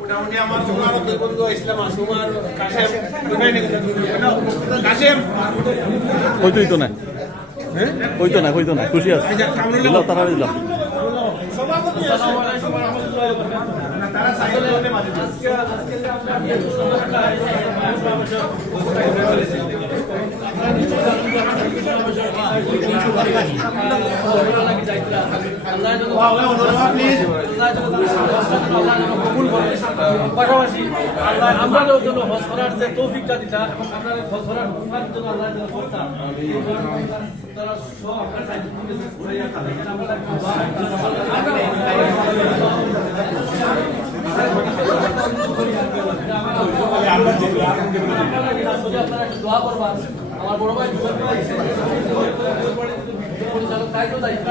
মোটামুটি আমার তোমার বন্ধু ইসলাম আসুমার কাশেম কাশেম হইতো না হইতো না খুশি আছে দিলাম তারা দিলাম পাশাপাশি আল্লাহ আমাদের জন্য হজ করার যে তৌফিকটা দিতা এবং আপনাদের হজ করার জন্য আল্লাহ যেন করতাম তারা সব আপনার সাহায্য দোয়া করবার আমার বড় ভাই পরিচালক দায়িত্ব